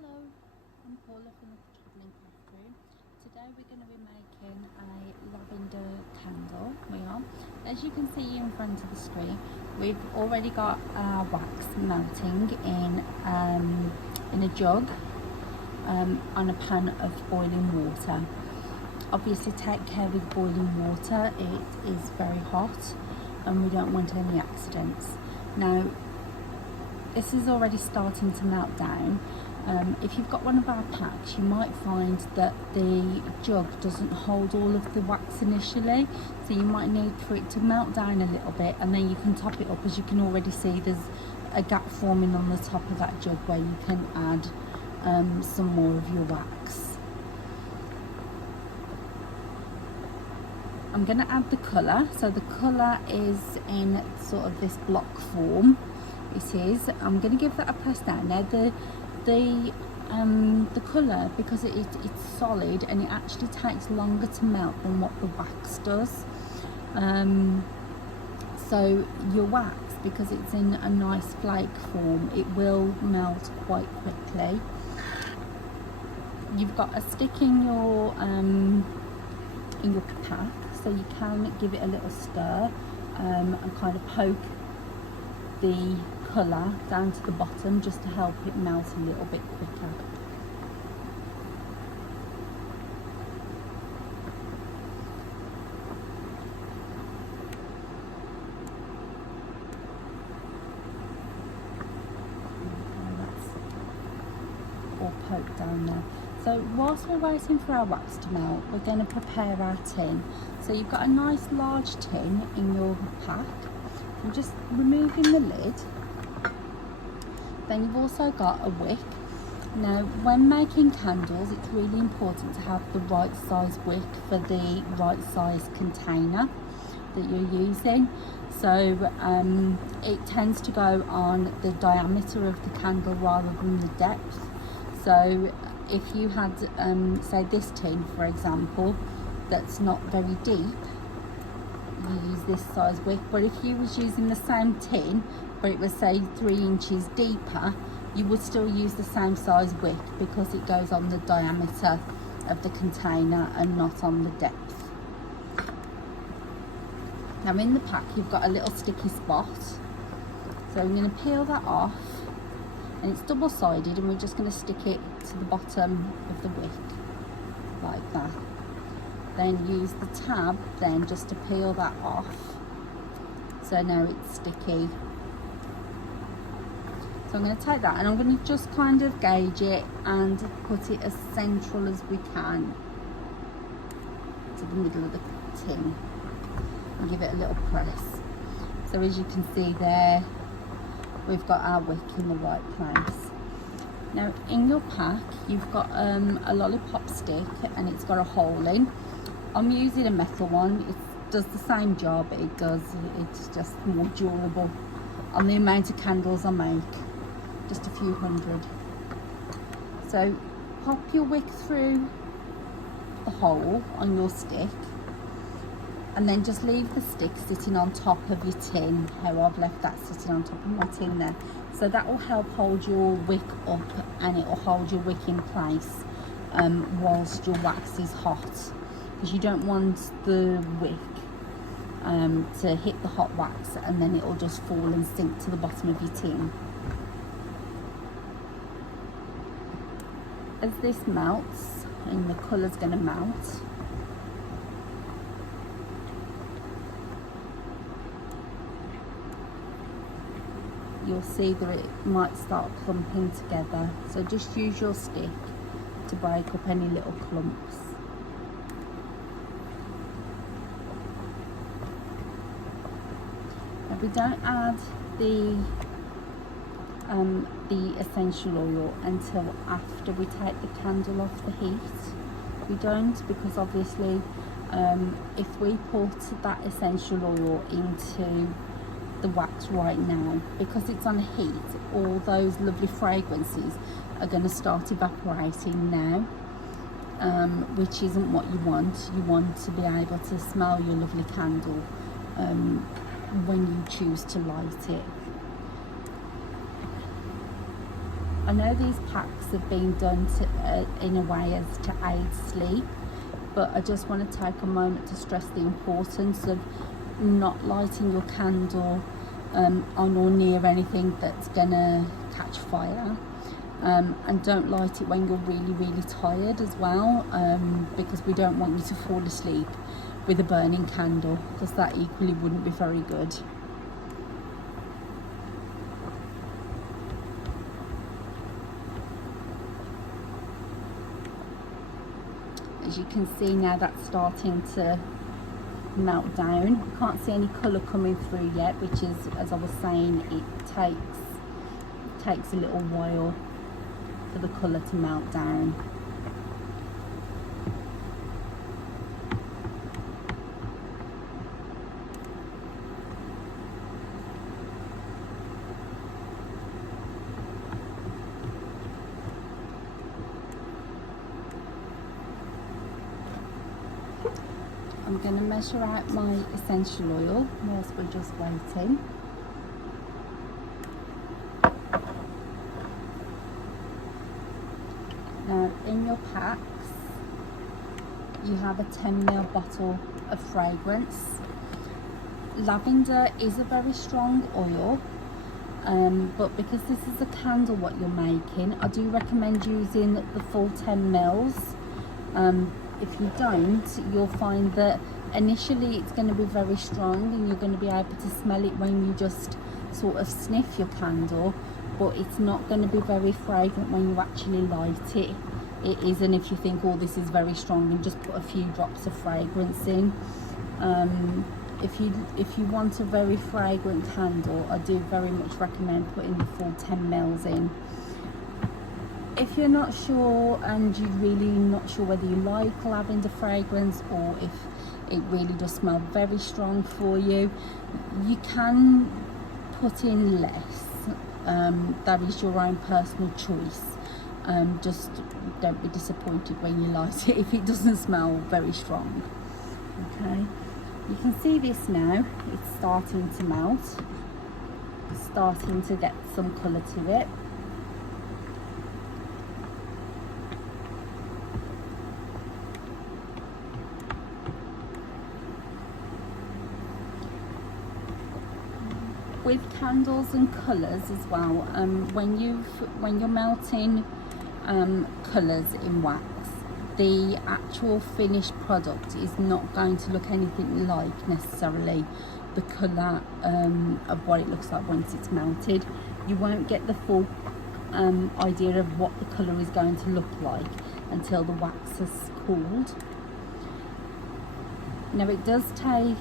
Hello, I'm Paula from the Travelling Craft Room. Today we're going to be making a lavender candle. We are. As you can see in front of the screen, we've already got our wax melting in a jug on a pan of boiling water. Obviously take care with boiling water, it is very hot and we don't want any accidents. Now this is already starting to melt down. If you've got one of our packs, you might find that the jug doesn't hold all of the wax initially, so you might need for it to melt down a little bit and then you can top it up. As you can already see, there's a gap forming on the top of that jug where you can add some more of your wax. I'm going to add the colour, so the colour is in sort of this block form. It is. I'm going to give that a press down. Now the colour, because it's solid and it actually takes longer to melt than what the wax does. So your wax, because it's in a nice flake form, it will melt quite quickly. You've got a stick in your pack, so you can give it a little stir and kind of poke the colour down to the bottom just to help it melt a little bit quicker. That's all poked down there. So whilst we're waiting for our wax to melt, we're going to prepare our tin. So you've got a nice large tin in your pack. I'm just removing the lid. Then you've also got a wick. Now when making candles, it's really important to have the right size wick for the right size container that you're using. So it tends to go on the diameter of the candle rather than the depth. So if you had say this tin, for example, that's not very deep, you use this size wick. But if you was using the same tin but it was say 3 inches deeper, you would still use the same size wick because it goes on the diameter of the container and not on the depth. Now in the pack you've got a little sticky spot, so I'm going to peel that off, and it's double-sided, and we're just going to stick it to the bottom of the wick like that. Then use the tab then just to peel that off, so now it's sticky. So I'm going to take that and I'm going to just kind of gauge it and put it as central as we can to the middle of the tin and give it a little press. So as you can see there, we've got our wick in the right place. Now in your pack you've got a lollipop stick and it's got a hole in. I'm using a metal one. It does the same job, it's just more durable on the amount of candles I make, just a few hundred. So pop your wick through the hole on your stick and then just leave the stick sitting on top of your tin, how I've left that sitting on top of my tin there. So that will help hold your wick up and it will hold your wick in place whilst your wax is hot, because you don't want the wick to hit the hot wax and then it will just fall and sink to the bottom of your tin. As this melts and the colour's going to melt, you'll see that it might start clumping together, so just use your stick to break up any little clumps. Now we don't add the essential oil until after we take the candle off the heat. We don't, because obviously if we put that essential oil into the wax right now, because it's on heat, all those lovely fragrances are going to start evaporating now, which isn't what you want. You want to be able to smell your lovely candle when you choose to light it. I know these packs have been done in a way as to aid sleep, but I just want to take a moment to stress the importance of not lighting your candle on or near anything that's gonna catch fire, and don't light it when you're really tired as well, because we don't want you to fall asleep with a burning candle, because that equally wouldn't be very good. As you can see now, that's starting to melt down. You can't see any colour coming through yet, which is, as I was saying, it takes a little while for the colour to melt down. I'm going to measure out my essential oil whilst we're just waiting. Now, in your packs, you have a 10ml bottle of fragrance. Lavender is a very strong oil, but because this is a candle what you're making, I do recommend using the full 10 mils. If you don't, you'll find that initially it's going to be very strong and you're going to be able to smell it when you just sort of sniff your candle, but it's not going to be very fragrant when you actually light it. It isn't if you think, oh, this is very strong, and just put a few drops of fragrance in. If you want a very fragrant candle, I do very much recommend putting the full 10 mils in. If you're not sure and you're really not sure whether you like lavender fragrance or if it really does smell very strong for you, you can put in less. That is your own personal choice. Just don't be disappointed when you light it if it doesn't smell very strong. Okay, you can see this now, it's starting to melt, it's starting to get some colour to it. With candles and colours as well, when you're melting colours in wax, the actual finished product is not going to look anything like necessarily the colour of what it looks like once it's melted. You won't get the full idea of what the colour is going to look like until the wax has cooled. Now, it does take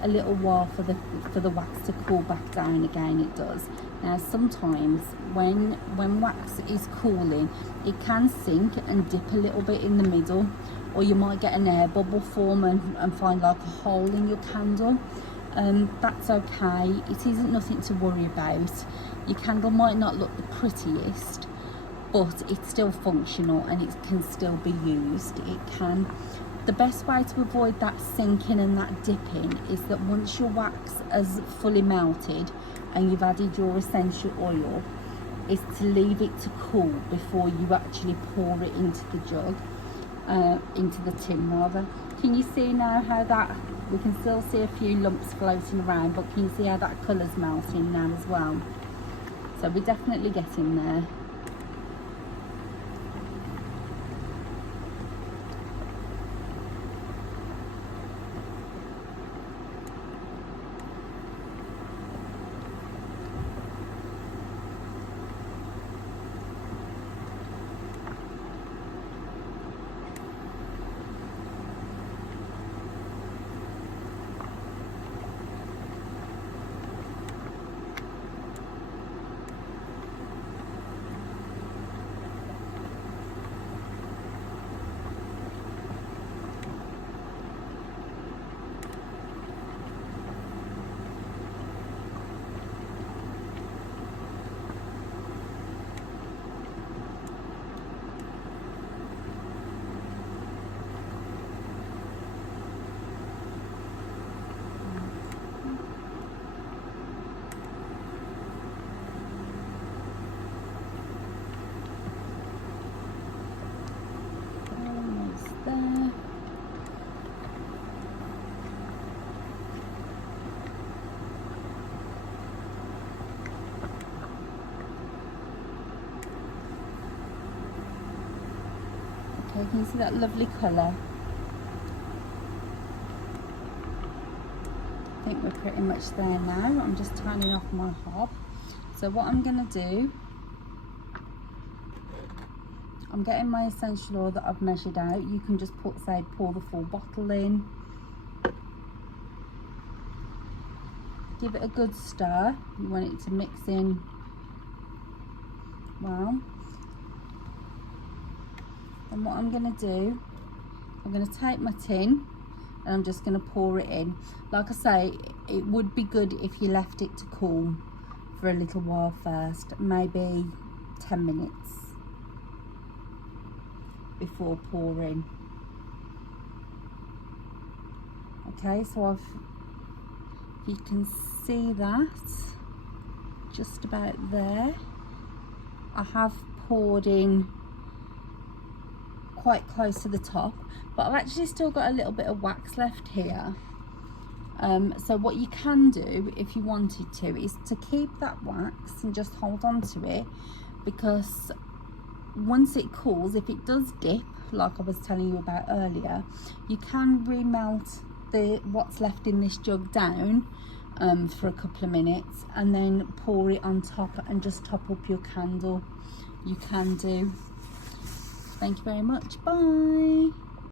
a little while for the wax to cool back down again. It does. Now, sometimes when wax is cooling, it can sink and dip a little bit in the middle, or you might get an air bubble form and find like a hole in your candle. That's okay, it isn't nothing to worry about. Your candle might not look the prettiest, but it's still functional and it can still be used. It can. The best way to avoid that sinking and that dipping is that once your wax has fully melted and you've added your essential oil, is to leave it to cool before you actually pour it into the jug, into the tin rather. Can you see now how that, we can still see a few lumps floating around, but can you see how that colour's melting now as well? So we're definitely getting there. Okay, can you see that lovely colour? I think we're pretty much there now. I'm just turning off my hob. So what I'm going to do, I'm getting my essential oil that I've measured out. You can just pour the full bottle in. Give it a good stir. You want it to mix in well. And what I'm going to do, I'm going to take my tin and I'm just going to pour it in. Like I say, it would be good if you left it to cool for a little while first, maybe 10 minutes before pouring. Okay, so you can see that just about there. I have poured in quite close to the top, but I've actually still got a little bit of wax left here. So what you can do if you wanted to is to keep that wax and just hold on to it, because once it cools, if it does dip like I was telling you about earlier, you can remelt what's left in this jug down for a couple of minutes and then pour it on top and just top up your candle. You can do. Thank you very much. Bye.